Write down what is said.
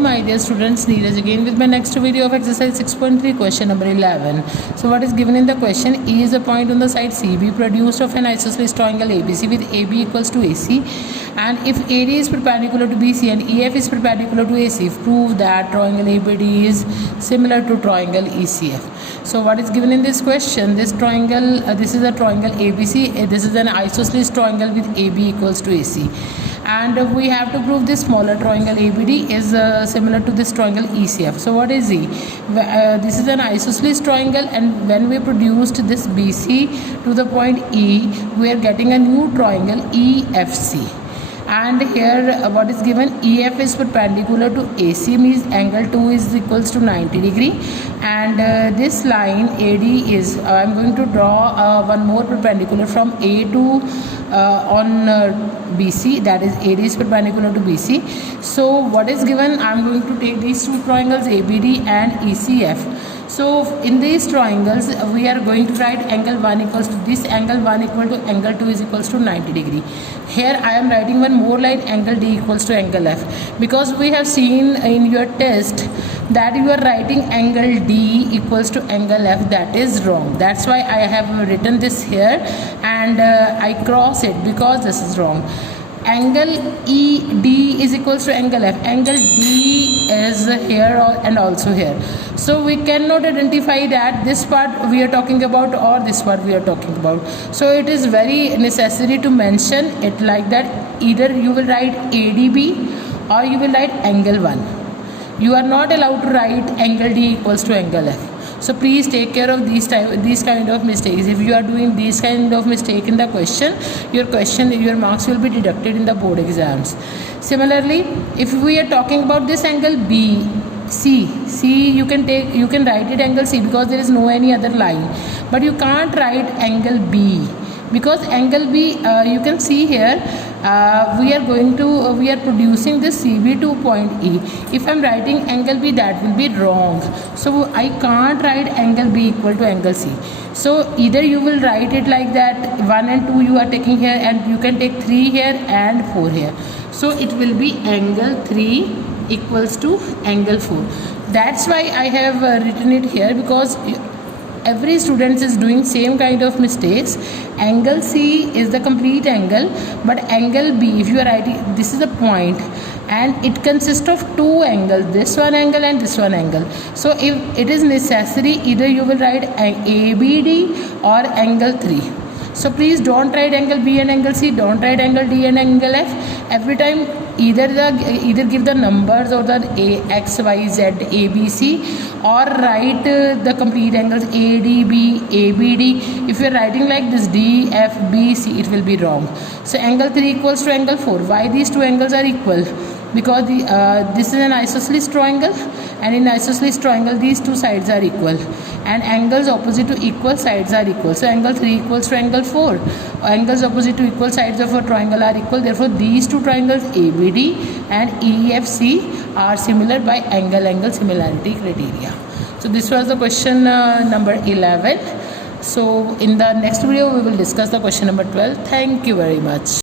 my dear students, Neeraj again with my next video of exercise 6.3 question number 11. So what is given in the question? E is a point on the side CB produced of an isosceles triangle ABC with AB equals to AC, and if AD is perpendicular to BC and EF is perpendicular to AC, prove that triangle ABD is similar to triangle ECF. So what is given in this question? This triangle, this is a triangle ABC, this is an isosceles triangle with AB equals to AC, and we have to prove this smaller triangle ABD is similar to this triangle ECF. So what is E? This is an isosceles triangle, and when we produced this BC to the point E, we are getting a new triangle EFC. And here what is given? EF is perpendicular to AC, means angle 2 is equals to 90 degree, and this line AD is, I am going to draw one more perpendicular from A to on BC, that is AD is perpendicular to BC. So what is given? I am going to take these two triangles ABD and ECF. So in these triangles we are going to write angle 1 equals to this angle 1 equal to angle 2 is equals to 90 degree. Here I am writing one more line, angle D equals to angle F, because we have seen in your test that you are writing angle D equals to angle F. That is wrong. That's why I have written this here, and I cross it because this is wrong. Angle ED is equals to angle F. Angle D is here and also here. So we cannot identify that this part we are talking about or this part we are talking about. So it is very necessary to mention it like that. Either you will write ADB or you will write angle 1. You are not allowed to write angle D equals to angle F. So please take care of these kind of mistakes. If you are doing these kind of mistake in the question, your marks will be deducted in the board exams. Similarly, if we are talking about this angle C, you can write it angle C because there is no any other line, but you can't write angle B, because angle B, you can see here, we are producing this CB to point E. If I am writing angle B, that will be wrong. So I can't write angle B equal to angle C. So either you will write it like that, 1 and 2 you are taking here, and you can take 3 here and 4 here. So it will be angle 3 equals to angle 4. That's why I have written it here, because every student is doing same kind of mistakes. Angle C is the complete angle, but angle B, if you are writing, this is a point and it consists of two angles, this one angle and this one angle. So if it is necessary, either you will write ABD or angle 3. So please don't write angle B and angle C, don't write angle D and angle F. Every time either give the numbers or the X, Y, Z, A, B, C, or write the complete angles ADB, ABD. If you are writing like this D, F, B, C, it will be wrong. So angle 3 equals to angle 4. Why these two angles are equal? Because this is an isosceles triangle, and in isosceles triangle these two sides are equal, and angles opposite to equal sides are equal. So angle 3 equals to angle 4. Angles opposite to equal sides of a triangle are equal. Therefore these two triangles ABD and EFC are similar by angle similarity criteria. So this was the question number 11. So in the next video we will discuss the question number 12. Thank you very much.